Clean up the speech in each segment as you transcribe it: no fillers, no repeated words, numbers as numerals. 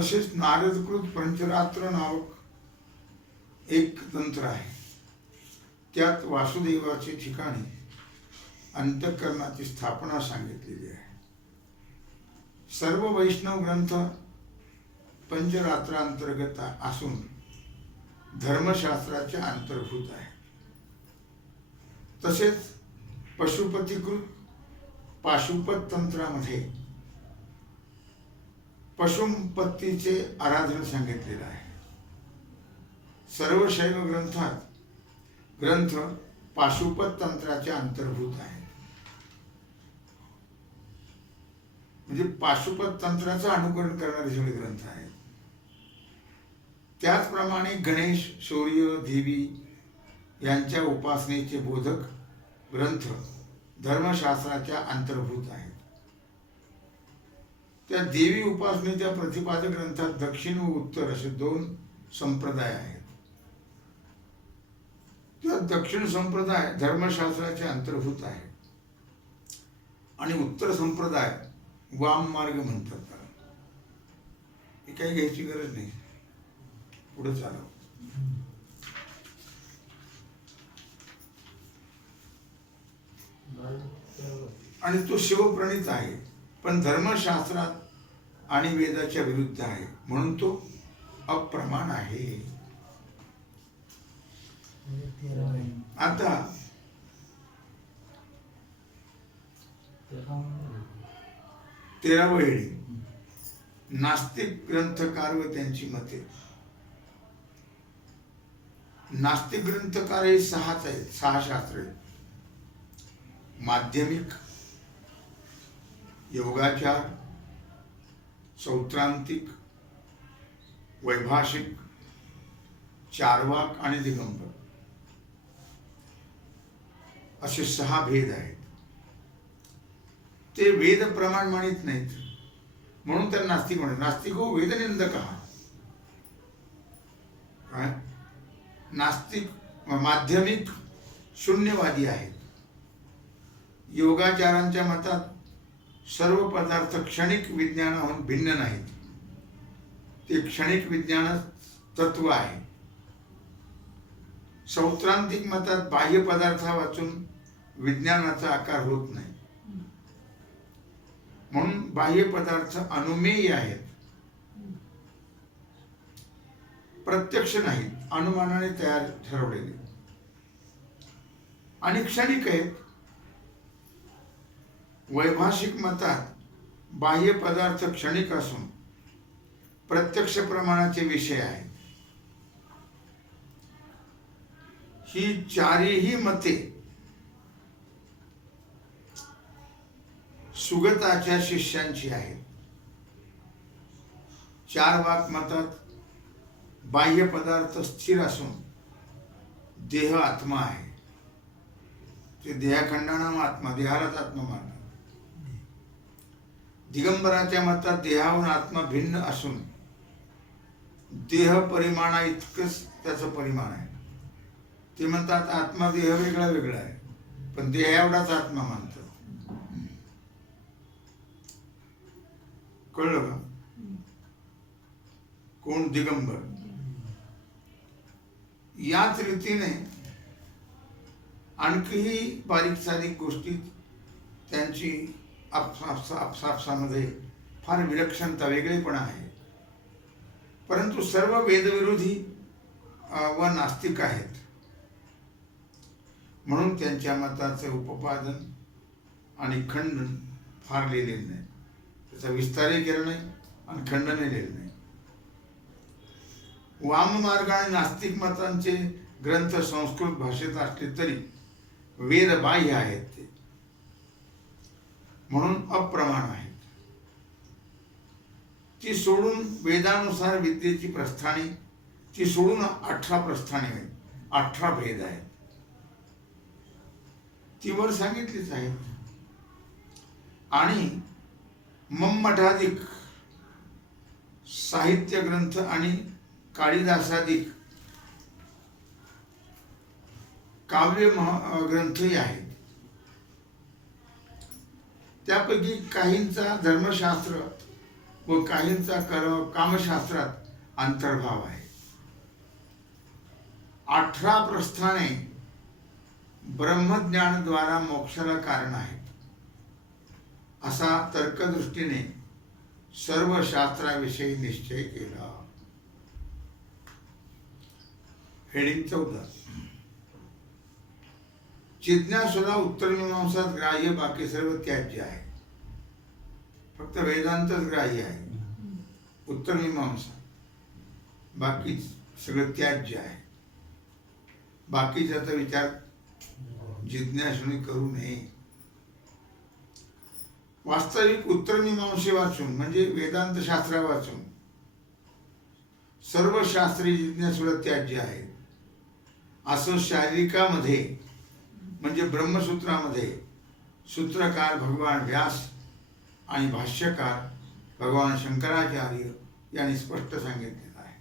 तसेच नारदकृत पंचरात्र नावक एक तंत्र आहे. त्यात वासुदेवाचे ठिकाणी अंतःकरणाची स्थापना सांगितलेली आहे. सर्व वैष्णव ग्रंथ पंचरात्रांतर्गत असून धर्मशास्त्राच्या अंतर्भूत आहे. तसेच पशुपतीकृत पाशुपत तंत्रामध्ये पशुपतीचे आराधन सांगितलेले आहे. सर्व शैव ग्रंथ पाशुपत तंत्राच्या अंतर्भूत आहे. म्हणजे पाशुपत तंत्राचं अनुकरण करणारे सगळे ग्रंथ आहेत. त्याचप्रमाणे गणेश, सूर्य, देवी यांच्या उपासनेचे बोधक ग्रंथ धर्मशास्त्राच्या अंतर्भूत आहेत. त्या देवी उपासनेच्या प्रतिपादक ग्रंथात दक्षिण व उत्तर असे दोन संप्रदाय आहेत. त्या दक्षिण संप्रदाय धर्मशास्त्राचे अंतर्भूत आहे आणि उत्तर संप्रदाय वाम मार्ग म्हणतात त्याला. हे काही घ्यायची गरज नाही, पुढे चालव. आणि तो शिवप्रणीत आहे, पण धर्मशास्त्रात आणि वेदाच्या विरुद्ध आहे, म्हणून तो अप्रमाण आहे. आता 13वी येळी नास्तिक ग्रंथकार व त्यांची मते. नास्तिक ग्रंथकार हे 6 आहेत, 6 शास्त्र आहेत. माध्यमिक, योगाचार, सौत्रांतिक, वैभाषिक, चार्वाक आणि दिगंबर असे 6 भेद आहेत. ते वेद प्रमाण मानित नाहीत, म्हणून त्यांना नास्तिक म्हणतात. नास्तिक हो वेदनिंदक. नास्तिक माध्यमिक शून्यवादी आहेत. योगाचारांच्या मतात सर्व पदार्थ क्षणिक विज्ञानाहून भिन्न नाहीत, ते क्षणिक विज्ञान तत्व आहे. सौत्रांतिक मतात बाह्य पदार्था वाचून विज्ञानाचा आकार होत नाही, म्हणून बाह्य पदार्थ अनुमेय आहेत, प्रत्यक्ष नाहीत, अनुमानाने तयार ठरवलेले. आणि क्षणिक आहेत. वैभाषिक मतात बाह्य पदार्थ क्षणिक असून प्रत्यक्ष प्रमाणाचे विषय आहेत. ही चारही मते सुगताच्या शिष्यांची आहेत. चार्वाक मतात बाह्य पदार्थ स्थिर असून देह आत्मा आहे, ते देहखंडानाम आत्मा, देहालाच आत्मा मानतात. दिगंबराच्या मतात देहाहून आत्मा भिन्न असून देह परिमाणा इतकंच त्याचं परिमाण आहे. ते म्हणतात आत्मा देह वेगळा वेगळा आहे, पण देह एवढाच आत्मा मानतात. कळलं का? कोण? दिगंबर. याच रीतीने आणखीही बारीक सारीक गोष्टीत त्यांची आपसामध्ये फार विलक्षणता, वेगळेपणा आहे. परंतु सर्व वेदविरोधी व नास्तिक आहेत, म्हणून त्यांच्या मताचे उपपादन आणि खंडन फार लिहिलेले नाही. त्याचा विस्तारही केला नाही आणि खंडनही लिहिलं नाही. वाममार्ग आणि नास्तिक मतांचे ग्रंथ संस्कृत भाषेत असले तरी वेदबाह्य आहेत ते, म्हणून अप्रमाण आहेत. ती सोडून वेदानुसार विद्येची प्रस्थाने, ती सोडून 18 प्रस्थाने आहेत, 18 भेद आहेत. ती वर सांगितलीच आहेत. आणि मम्मठाधिक साहित्य ग्रंथ आणि कालिदासाधिक काव्य ग्रंथही आहेत. त्यापैकी काहींचा धर्मशास्त्र व काहींचा कामशास्त्रात अंतर्भाव आहे. 18 प्रस्थाने ब्रह्मज्ञानाद्वारा मोक्षाला कारण आहेत असा तर्कदृष्टीने सर्व शास्त्राविषयी निश्चय केला. हेडिंग 14. जिज्ञासूला उत्तरमीमांसात ग्राह्य, बाकी सर्व त्याज्य आहे. फक्त वेदांतच ग्राह्य आहे, उत्तरमीमांसा बाकी सगळं त्याज्य आहे. बाकीचा विचार जिज्ञासूने करू नये. वास्तविक उत्तरमीमांसे वाचून म्हणजे वेदांत शास्त्र वाचून सर्व शास्त्रीय जिज्ञासूला त्याज्य आहे असं शारीरिकामध्ये म्हणजे ब्रह्मसूत्रामध्ये सूत्रकार भगवान व्यास आणि भाष्यकार भगवान शंकराचार्य यांनी स्पष्ट सांगितलेलं आहे.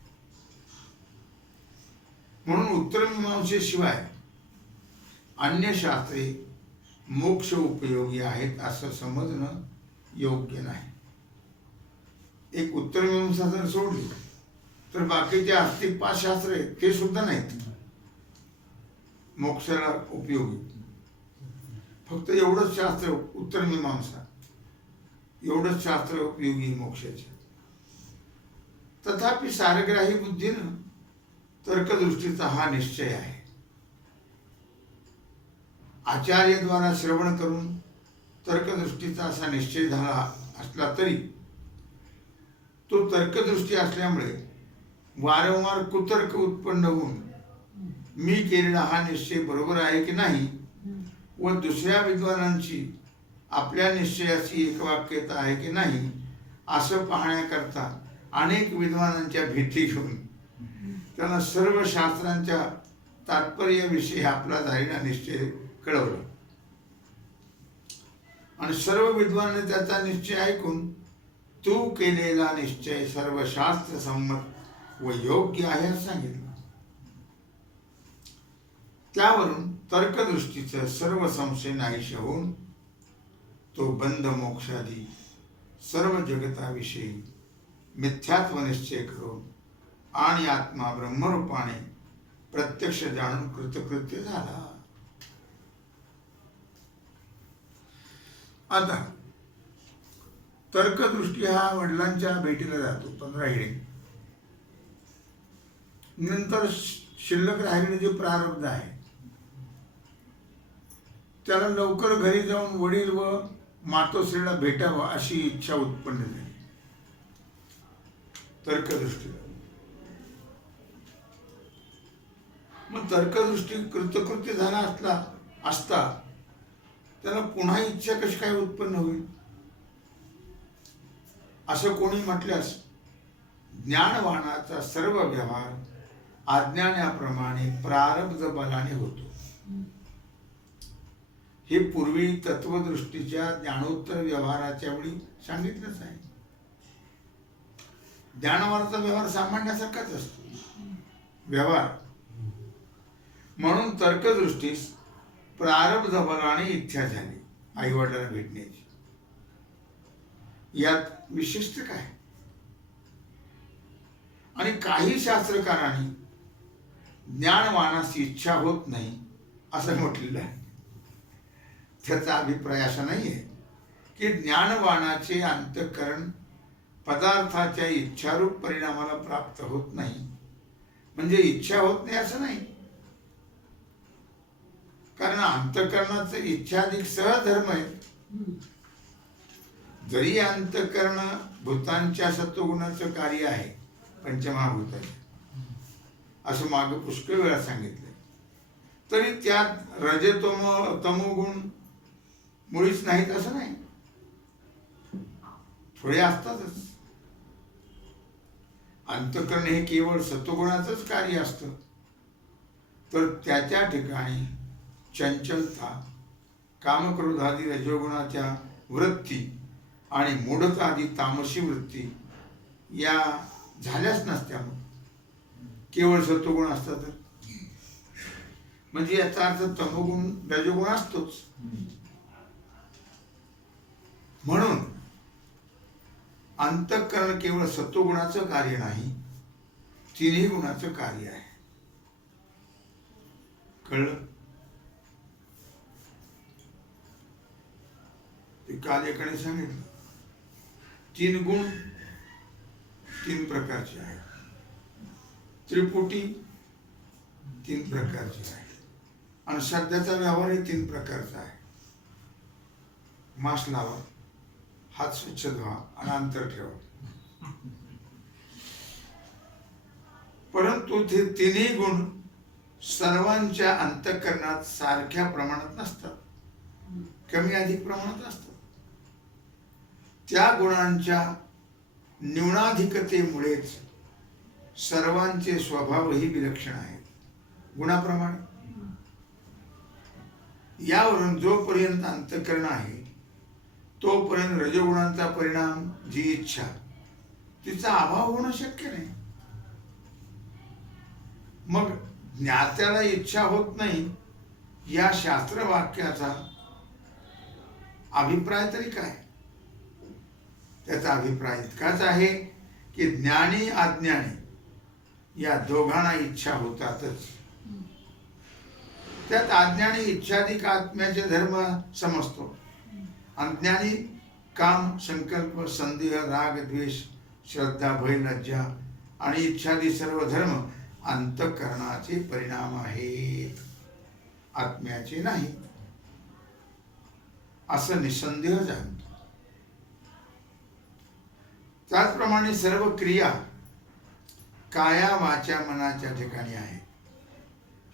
म्हणून उत्तरमीमांसेशिवाय अन्य शास्त्रे मोक्ष उपयोगी आहेत असं समजणं योग्य नाही. एक उत्तरमीमांसा जर सोडली तर बाकीचे आस्तिक 5 शास्त्र आहेत ते सुद्धा नाहीत मोक्षाला उपयोगी. फक्त एवढंच शास्त्र उत्तरमीमांसा, एवढंच शास्त्र उपयोगी मोक्षाचे. तथापि सारग्राही बुद्धीनं तर्कदृष्टीचा हा निश्चय आहे. आचार्यद्वारा श्रवण करून तर्कदृष्टीचा असा निश्चय झाला असला तरी तो तर्कदृष्टी असल्यामुळे वारंवार कुतर्क उत्पन्न होऊन मी केलेला हा निश्चय बरोबर आहे की नाही व दुसऱ्या विद्वानांची आपल्या निश्चयाची एकवाक्यता आहे की नाही असं पाहण्याकरता अनेक विद्वानांच्या भेटी घेऊन त्यांना सर्व शास्त्रांच्या तात्पर्याविषयी आपला झालेला निश्चय कळवलं आणि सर्व विद्वानांनी त्याचा निश्चय ऐकून तू केलेला निश्चय सर्व शास्त्र संमत व योग्य आहे असं सांगितलं. त्यावरून तर्कदृष्टीचं सर्व संशय नाहीसे होऊन तो बंध मोक्षादी सर्व जगताविषयी मिथ्यात्व निश्चय करून आणि आत्मा ब्रह्मरूपाने प्रत्यक्ष जाणून कृतकृत्य झाला. आता तर्कदृष्टी हा वडिलांच्या भेटीला जातो 15 हिडे. नंतर शिल्लक राहिलेले जे प्रारब्ध आहे त्याला लवकर घरी जाऊन वडील व मातोश्रीला भेटावं अशी इच्छा उत्पन्न झाली तर्कदृष्टीला. मग तर्कदृष्टी कृतकृत्य झाला असता त्याला पुन्हा इच्छा कशी काय उत्पन्न होईल असं कोणी म्हटल्यास ज्ञानवानाचा सर्व व्यवहार अज्ञानाप्रमाणे प्रारब्ध बलाने होतो. हे पूर्वी तत्वदृष्टीच्या ज्ञानोत्तर व्यवहाराच्या वेळी सांगितलंच आहे. ज्ञानवानाचा व्यवहार सामान्यासारखाच असतो व्यवहार. म्हणून तर्कदृष्टीस प्रारब्ध बलाने इच्छा झाली आई वडिलांना भेटण्याची. यात विशिष्ट काय? आणि काही शास्त्रकारांनी ज्ञानवानाची इच्छा होत नाही असं म्हटलेलं आहे. त्याचा अभिप्राय असा नाहीये की ज्ञानवानाचे अंतःकरण पदार्थाच्या इच्छारूप परिणामाला प्राप्त होत नाही म्हणजे इच्छा होत नाही असं नाही. कारण अंतःकरणाचं इच्छा अधिक सहज धर्म आहे. जरी अंतःकरण भूतांच्या सत्वगुणाचं कार्य आहे पंचमहाभूताचे असं मागं पुष्कळ वेळा सांगितलं तरी त्यात रजतम तमोगुण मुळीच नाहीत असं नाही. थोडे असतातच. अंतःकरण हे केवळ सत्वगुणाचंच कार्य असतं तर त्याच्या ठिकाणी चंचलता, कामक्रोधादी रजोगुणाच्या वृत्ती आणि मूढता आदी तामसी वृत्ती या झाल्याच नसत्या. केवळ सत्वगुण असतात तर म्हणजे याचा अर्थ तमोगुण रजोगुण असतोच. म्हणून अंतःकरण केवळ सत्वगुणाचं कार्य नाही, तिन्ही गुणाचं कार्य आहे. कळलं? ते काल एकाने सांगितलं, 3 गुण 3 प्रकारचे आहेत, त्रिपुटी 3 प्रकारचे आहे, आणि सध्याचा व्यवहारही 3 प्रकारचा आहे. मास्क लावा, हात स्वच्छ धुवा आणि अंतर ठेवा. परंतु ते तिन्ही गुण सर्वांच्या अंतःकरणात सारख्या प्रमाणात नसतात, कमी अधिक प्रमाणात असतात. त्या गुणांच्या न्यूनाधिकतेमुळेच सर्वांचे स्वभावही विलक्षण आहेत गुणाप्रमाणे. यावरून जोपर्यंत अंतःकरण आहे तोपर्यंत रजोगुणांचा परिणाम जी इच्छा, तिचा अभाव होणं शक्य नाही. मग ज्ञात्याला इच्छा होत नाही या शास्त्र वाक्याचा अभिप्राय तरी काय? त्याचा अभिप्राय इतकाच आहे की ज्ञानी अज्ञानी या दोघांना इच्छा होतातच. त्यात अज्ञानी इच्छाधिक आत्म्याचे धर्म समजतो, अज्ञानी काम, संकल्प, संदेह, राग, द्वेष, श्रद्धा, भय, लज्जा आणि इच्छादी सर्व धर्म अंतःकरणाचे परिणाम आहेत, आत्म्याचे नाही, असं निसंदेह जाणतो. त्याचप्रमाणे सर्व क्रिया काया वाचा मनाच्या ठिकाणी आहेत,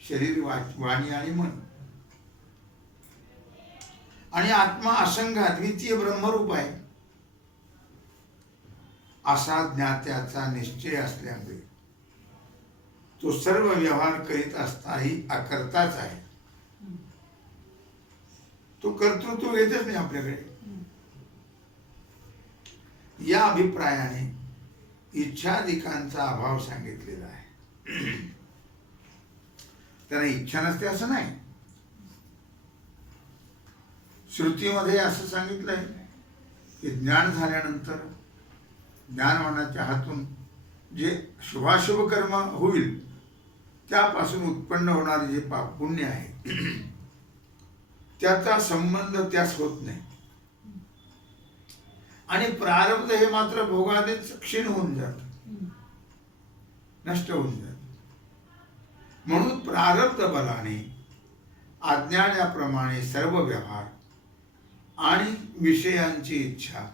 शरीर, वाणी आणि मन. आणि आत्मा असंग अद्वितीय ब्रह्मरूप आहे असा ज्ञात्याचा निश्चय असल्यामुळे तो सर्व व्यवहार करीत असताही अकर्ताच आहे. तो कर्तृत्व येतच नाही आपल्याकडे. या अभिप्रायाने इच्छाधिकांचा अभाव सांगितलेला आहे. त्यांना इच्छा नसते असं नाही. श्रुतीमध्ये असं सांगितलंय की ज्ञान झाल्यानंतर ज्ञानवानाच्या हातून जे शुभाशुभ कर्म होईल त्यापासून उत्पन्न होणारे जे पाप पुण्य आहे त्याचा संबंध त्यास होत नाही. आणि प्रारब्ध हे मात्र भोगानेच क्षीण होऊन जात, नष्ट होऊन जात. म्हणून प्रारब्ध बलाने अज्ञानाप्रमाणे सर्व व्यवहार आणि विषयांची इच्छा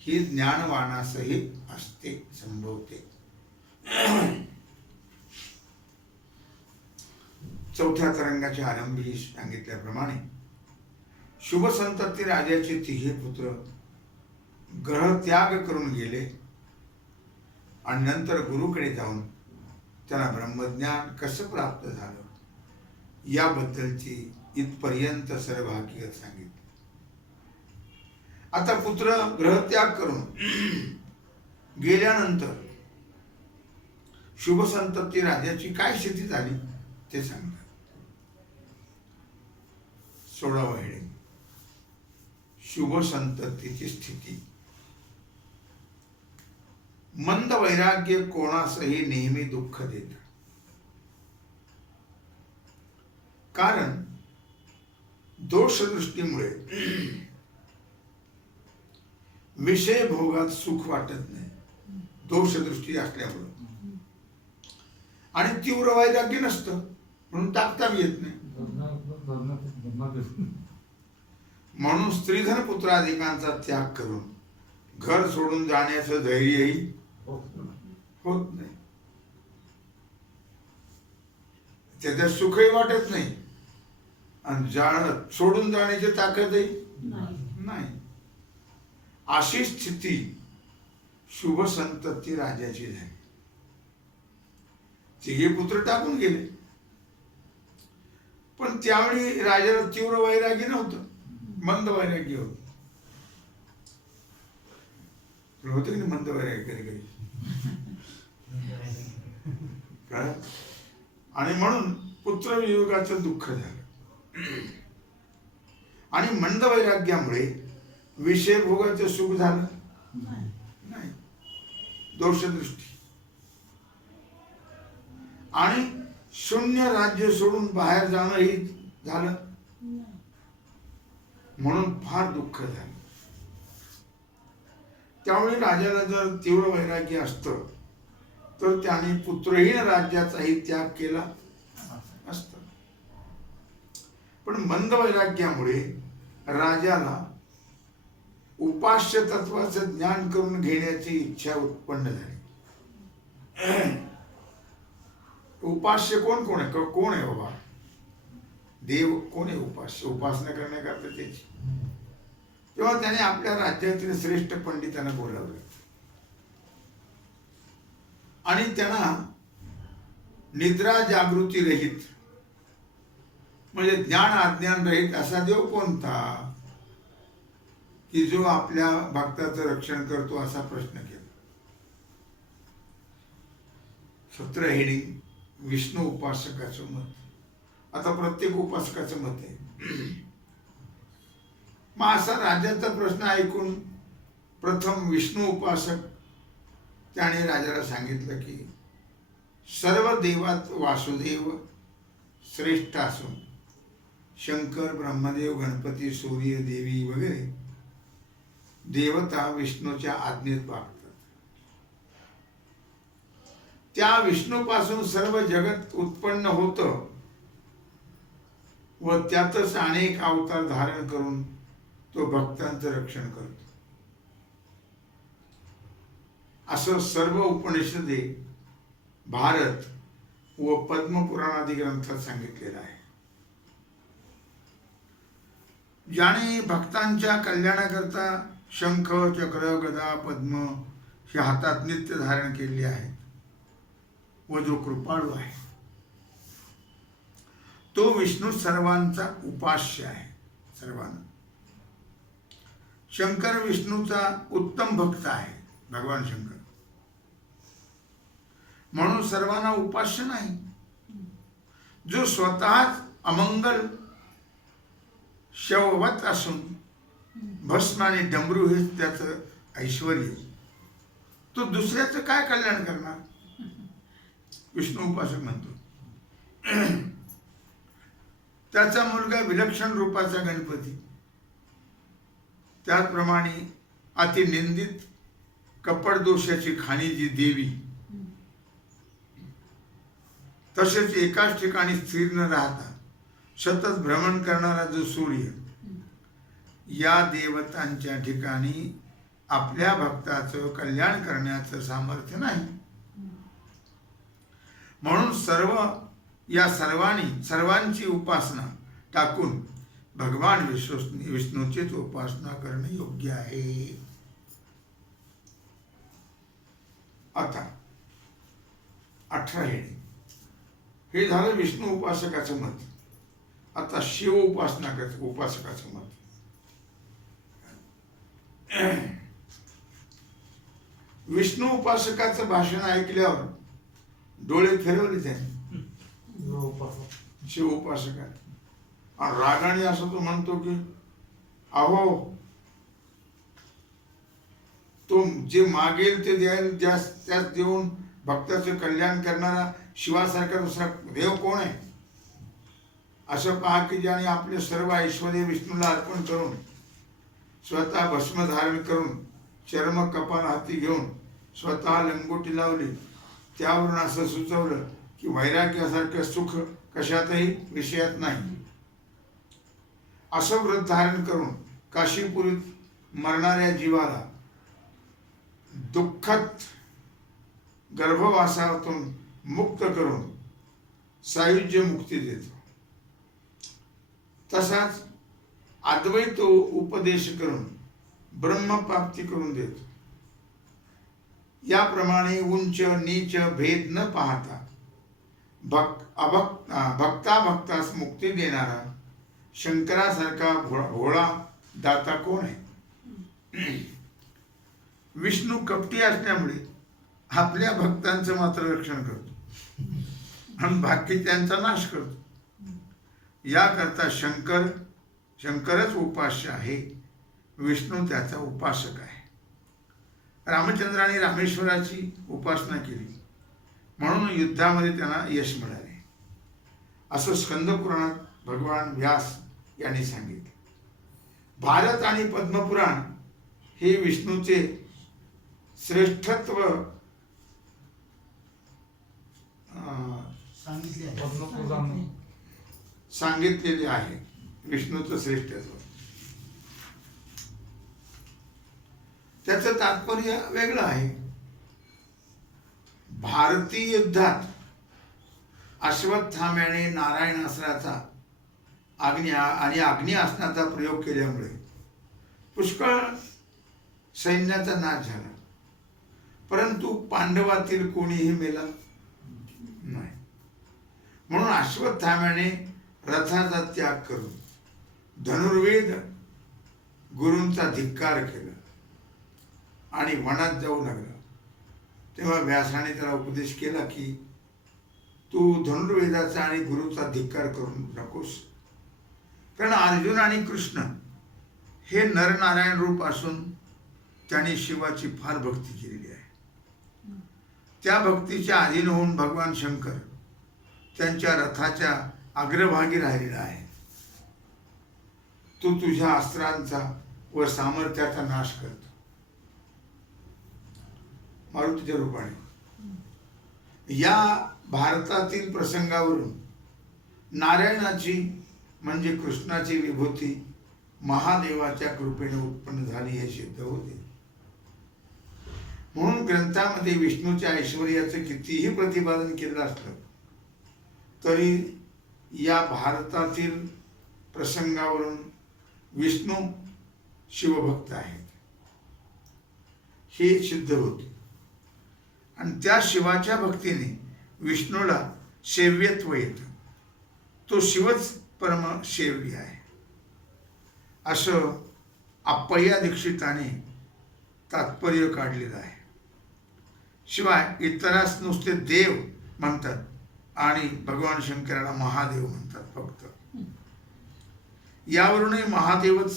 ही ज्ञानवानासही असते, संभवते. 4थ्या तरंगाच्या आरंभी सांगितल्याप्रमाणे शुभ संतती राजाचे 3 पुत्र ग्रह त्याग करून गेले आणि नंतर गुरुकडे जाऊन त्यांना ब्रह्मज्ञान कसं प्राप्त झालं याबद्दलची इथपर्यंत सर्व हकीकत सांगितली. आता पुत्र ग्रहत्याग करून गेल्यानंतर शुभ संतती राजाची काय स्थिती झाली ते सांगतात. 16वा हेडिंग, शुभ संततीची स्थिती. मंद वैराग्य कोणासही नेहमी दुःख देत, कारण दोषदृष्टीमुळे विषय भोगात सुख वाटत नाही, दोषदृष्टी असल्यामुळे. आणि तीव्र वैराग्य नसतं म्हणून टाकता येत नाही. म्हणून स्त्रीधन पुत्राधिकांचा त्याग करून घर सोडून जाण्याचं धैर्यही होत नाही. त्याच्यात सुखही वाटत नाही आणि सोडून जाण्याची ताकदही नाही. अशी स्थिती शुभ संतती राजाची झाली. 3 पुत्र टाकून गेले, पण त्यावेळी राजाला तीव्र वैराग्य नव्हतं, मंद वैराग्य होतं. होतं की नाही मंद वैराग्य कधी कधी काय. आणि म्हणून पुत्रवियोगाचं दुःख झालं आणि मंद वैराग्यामुळे विषय भोगाचं सुख झालं नाही. दोषदृष्टी. आणि शून्य राज्य सोडून बाहेर जाणं ही झालं, म्हणून फार दुःख झालं. त्यामुळे राजाला जर तीव्र वैराग्य असतं तर त्याने पुत्रहीन राज्याचाही त्याग केला असता. पण मंद वैराग्यामुळे राजाला उपास्य तत्वाचं ज्ञान करून घेण्याची इच्छा उत्पन्न झाली. उपास्य कोण कोण आहे? कोण आहे बाबा? देव कोण आहे? उपास्य उपासना करण्याकरता त्याची. तेव्हा त्याने आपल्या राज्यातील श्रेष्ठ पंडितांना बोलावलं आणि त्यांना निद्रा जागृती रहित म्हणजे ज्ञान अज्ञान रहित असा देव कोणता की जो आपल्या भक्ताचं रक्षण करतो, असा प्रश्न केला. सत्र हेडिंग विष्णू उपासकाचं मत. आता प्रत्येक उपासकाचं मत आहे. मग असा राजाचा प्रश्न ऐकून प्रथम विष्णू उपासक त्याने राजाला सांगितलं की सर्व देवात वासुदेव श्रेष्ठ असून शंकर, ब्रह्मदेव, गणपती, सूर्य, देवी वगैरे देवता विष्णूच्या आज्ञेत वागतात. त्या विष्णूपासून सर्व जगत उत्पन्न होतं व त्यातच अनेक अवतार धारण करून तो भक्तांचं रक्षण करतो. असं सर्व उपनिषदे, भारत व पद्मपुराणादी ग्रंथात सांगितलेलं आहे. ज्याने भक्तांच्या कल्याणाकरता शंख, चक्र, गदा, पद्म हे हातात नित्य धारण केले आहे व जो कृपाळू आहे तो विष्णू सर्वांचा उपास्य आहे. सर्वांना शंकर विष्णूचा उत्तम भक्त आहे. भगवान शंकर म्हणून सर्वांना उपास्य नाही. जो स्वतःच अमंगल शववत असून भस्म आणि डमरू हे त्याचं ऐश्वर्य, तो दुसऱ्याचं काय कल्याण करणार? विष्णू उपासक म्हणतो. त्याचा मुलगा विलक्षण रूपाचा गणपती, त्याचप्रमाणे अतिनिंदित कपट दोषाची खाणी जी देवी, तसेच एकाच ठिकाणी स्थिर न राहता सतत भ्रमण करणारा जो सूर्य, या देवतांच्या ठिकाणी आपल्या भक्ताचं कल्याण करण्याचं सामर्थ्य नाही. म्हणून सर्वांची उपासना टाकून भगवान विष्णूचीच उपासना करणे योग्य आहे. आता 18 हे झालं विष्णू उपासकाचं मत. आता शिव उपासकाचं मत. विष्णू उपासकाचं भाषण ऐकल्यावर डोळे फिरवले त्याने. शिव उपासका रागाने असं तो म्हणतो की अहो, तो जे मागेल ते द्याल, त्यास देऊन भक्ताचं कल्याण करणारा शिवासारखा दुसरा देव कोण आहे? असं पहा की ज्याने आपले सर्व ऐश्वर्य विष्णूला अर्पण करून स्वतः भस्म धारण करून चर्म कपाल हाती घेऊन स्वतः लंगोटी लावली, त्यावरून असं सुचवलं की वैराग्यासारखं सुख कशातही विषयात नाही. असं व्रत धारण करून काशीपुरीत मरणाऱ्या जीवाला दुःखद गर्भवासातून मुक्त करून सायुज्य मुक्ती देतो. तसाच अद्वैत उपदेश करून ब्रह्मप्राप्ती करून देतो. याप्रमाणे उंच नीच भेद न पाहता भक्तास मुक्ती देणारा शंकरासारखा भोळा दाता कोण आहे? विष्णू कपटी असल्यामुळे आपल्या भक्तांचं मात्र रक्षण करतो आणि बाकी त्यांचा नाश करतो. याकरता शंकरच उपास्य आहे, विष्णू त्याचा उपासक आहे. रामचंद्राने रामेश्वराची उपासना केली म्हणून युद्धामध्ये त्यांना यश मिळाले असं स्कंदपुराणात भगवान व्यास यांनी सांगितले. भारत आणि पद्मपुराण हे विष्णूचे श्रेष्ठत्व सांगितलेले आहे. विष्णूचं श्रेष्ठत्व, त्याचं तात्पर्य वेगळं आहे. भारतीय युद्धात अश्वत्थाम्याने नारायणास्त्राचा आणि अग्निअस्त्राचा प्रयोग केल्यामुळे पुष्कळ सैन्याचा नाश झाला, परंतु पांडवातील कोणीही मेला नाही. म्हणून अश्वत्थाम्याने रथाचा त्याग करून धनुर्वेद गुरूंचा धिक्कार केला आणि वनात जाऊ लागला. तेव्हा व्यासाने त्याला उपदेश केला की तू धनुर्वेदाचा आणि गुरूचा धिक्कार करू नकोस, कारण अर्जुन आणि कृष्ण हे नरनारायण रूप असून त्यांनी शिवाची फार भक्ती केलेली आहे. त्या भक्तीच्या अधीन होऊन भगवान शंकर त्यांच्या रथाच्या अग्रभागी राहिलेला आहे. तू तुझ्या अस्त्रांचा व सामर्थ्याचा नाश करतो मारुतीच्या रूपाने. या भारतातील प्रसंगावरून नारायणाची म्हणजे कृष्णाची विभूती महादेवाच्या कृपेने उत्पन्न झाली हे सिद्ध होते. म्हणून ग्रंथामध्ये विष्णूच्या ऐश्वर्याचं कितीही प्रतिपादन केलं असलं तरी या भारतातील प्रसंगावरून विष्णू शिवभक्त आहेत हे सिद्ध होते. आणि त्या शिवाच्या भक्तीने विष्णूला सेव्यत्व येतं. तो शिवच परम सेव्य आहे असं अप्पय्या दीक्षिताने तात्पर्य काढलेलं आहे. शिवाय इतरांस नुसते देव म्हणतात आणि भगवान शंकराला महादेव म्हणतात फक्त. यावरूनही महादेवच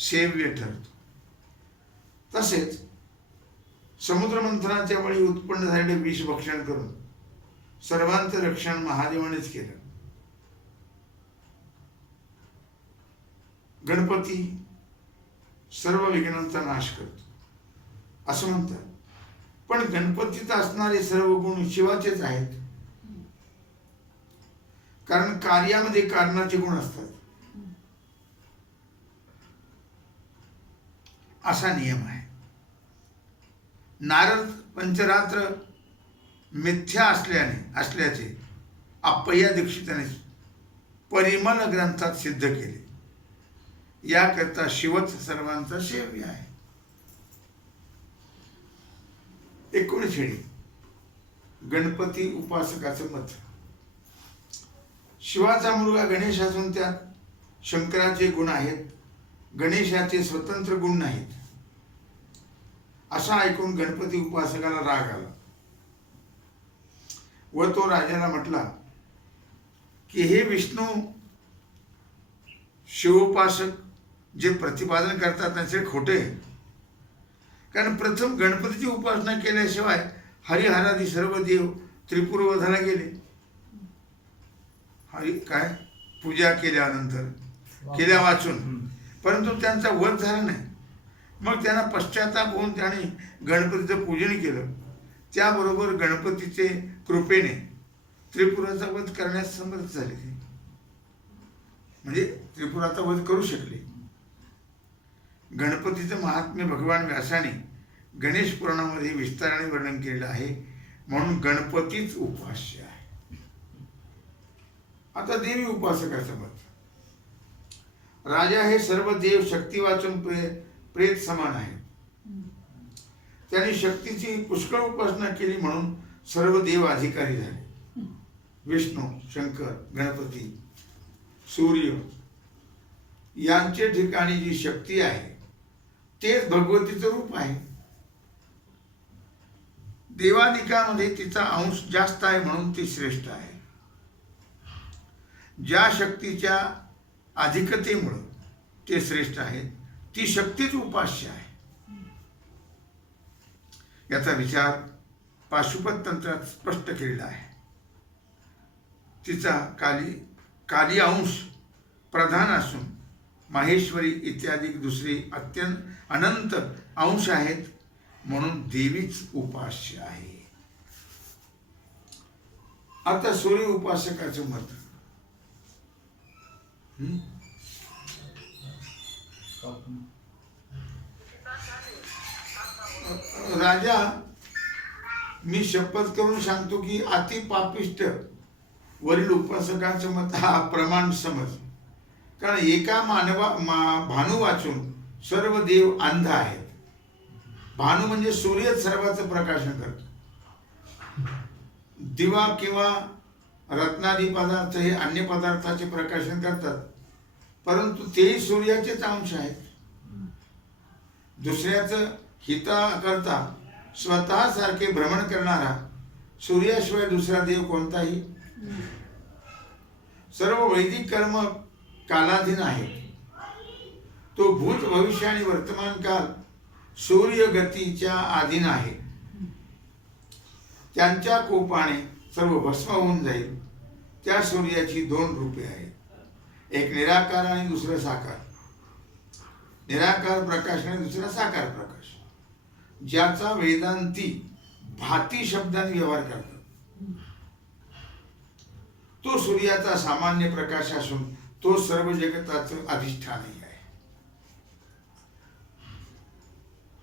सेव्य ठरतो. तसेच समुद्र मंथनाच्या वेळी उत्पन्न झालेले विष भक्षण करून सर्वांचं रक्षण महादेवानेच केलं. गणपती सर्व विघ्नांचा नाश करतो असं म्हणतात, पण गणपतीत असणारे सर्व गुण शिवाचेच आहेत, कारण कार्यामध्ये कारणाचे गुण असतात असा नियम आहे. नारद पंचरात्र मिथ्या असल्याचे अप्पय्या दीक्षिताने परिमल ग्रंथात सिद्ध केले. याकरता शिवच सर्वांचा सेव्य आहे. 19 गणपती उपासकाचं मत. शिवाचा मुलगा गणेश असून त्यात शंकराचे गुण आहेत, गणेशाचे स्वतंत्र गुण नाहीत असं ऐकून गणपती उपासकाला राग आला व तो राजाला म्हटला की हे विष्णू शिवोपासक जे प्रतिपादन करतात त्याचे खोटे. कारण प्रथम गणपतीची उपासना केल्याशिवाय हरिहरादी सर्व देव त्रिपुरवधाला गेले. हरी काय पूजा केल्या वाचून, परंतु त्यांचा वध झाला नाही. मग त्यांना पश्चाताप होऊन त्याने गणपतीचं पूजन केलं. त्याबरोबर गणपतीचे कृपेने त्रिपुराचा वध करण्यास समर्थ झाले, म्हणजे त्रिपुराचा वध करू शकले. गणपतीचं महात्म्य भगवान व्यासाने गणेश पुराणामध्ये विस्ताराने वर्णन केलेलं आहे. म्हणून गणपतीच उपास्य आहे. आता देवी उपासकाचं मत. राजा हे सर्व देव शक्ती वाचून प्रेत समान आहे. त्यांनी शक्तीची पुष्कळ उपासना केली म्हणून सर्व देव अधिकारी झाले. विष्णू, शंकर, गणपती, सूर्य यांचे ठिकाणी जी शक्ती आहे तेच भगवतीचं रूप आहे. देवादिकामध्ये तिचा अंश जास्त आहे म्हणून ती श्रेष्ठ आहे. ज्या शक्तीच्या अधिकतेमुळे ते श्रेष्ठ आहेत ती शक्तीच उपास्य आहे. याचा विचार पाशुपत तंत्रात स्पष्ट केलेला आहे. तिचा काली अंश प्रधान असून माहेश्वरी इत्यादी दुसरे अनंत अंश आहेत, म्हणून देवीच उपास्य आहे. आता सूर्य उपासकाचं मत. राजा, मी शपथ करून सांगतो की अति पापिष्ट वरील उपासकांचं मत हा प्रमाण समज. कारण एका भानू वाचून सर्व देव अंध आहेत. भानू म्हणजे सूर्यच सर्वांचं प्रकाशन करतो. दिवा किंवा रत्नादी पदार्थ हे अन्य पदार्थाचे प्रकाशन करतात, परंतु तेही सूर्याचेच अंश आहेत. दुसऱ्याचं हिता करता स्वतः सारखे भ्रमण करणारा सूर्याशिवाय दुसरा देव कोणताही. सर्व वैदिक कर्म कालाधीन आहे. तो भूत भविष्य आणि वर्तमान काल सूर्य गतीच्या अधीन आहे. त्यांच्या कोपाने सर्व भस्म होऊन जाईल. त्या सूर्याची दोन रूपे आहेत, एक निराकार आणि दुसरं साकार. निराकार प्रकाश आणि दुसरा साकार प्रकाश, ज्याचा वेदांती भाती शब्दाने व्यवहार करतात. तो सूर्याचा सामान्य प्रकाश असून तो सर्व जगताचं अधिष्ठानही आहे.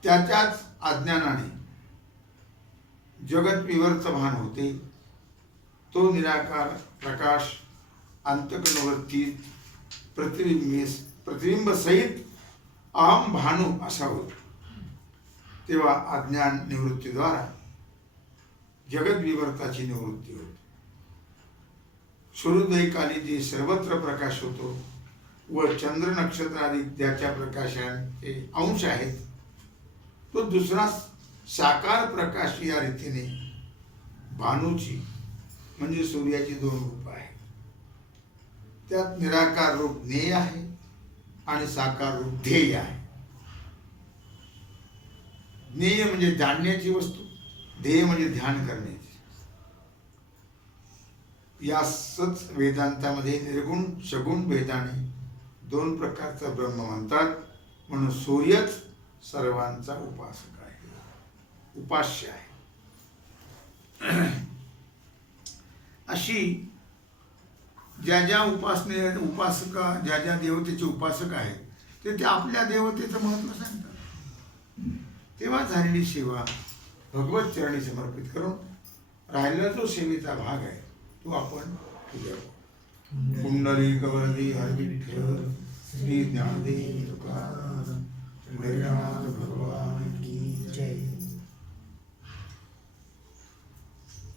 त्याच्याच अज्ञानाने जगत विवर्त भान होते. तो निराकार प्रकाश अंतकणवर्ती प्रतिबिंब सहित अहम भानू असा होतो. तेव्हा अज्ञान निवृत्तीद्वारा जगत विवर्ताची निवृत्ती होते. सूर्योदय काली जे सर्वत्र प्रकाश होतो व चंद्र नक्षत्र आदी त्याच्या प्रकाशाचे अंश आहेत, तो दुसरा साकार प्रकाश या रीतीने भानूची म्हणजे सूर्याची दोन रूप आहेत. त्यात निराकार रूप ज्ञेय आहे आणि साकार रूप ध्येय आहे. ज्ञेय म्हणजे जाणण्याची वस्तू, ध्येय म्हणजे ध्यान करण्याची. यासच वेदांतामध्ये निर्गुण सगुण भेदाने दोन प्रकारचा ब्रह्म म्हणतात. म्हणून सूर्यच सर्वांचा उपासक आहे, उपास्य आहे. अशी ज्या ज्या उपासका ज्या ज्या देवतेचे उपासक आहेत ते आपल्या देवतेचं महत्त्व सांगतात. तेव्हा झालेली सेवा भगवत चरणी समर्पित करून राहिलेला जो सेवेचा भाग आहे तो आपण तुझ्या कुंडली कवरदी हर विठ्ठल श्री ज्ञानदेव तुकाराम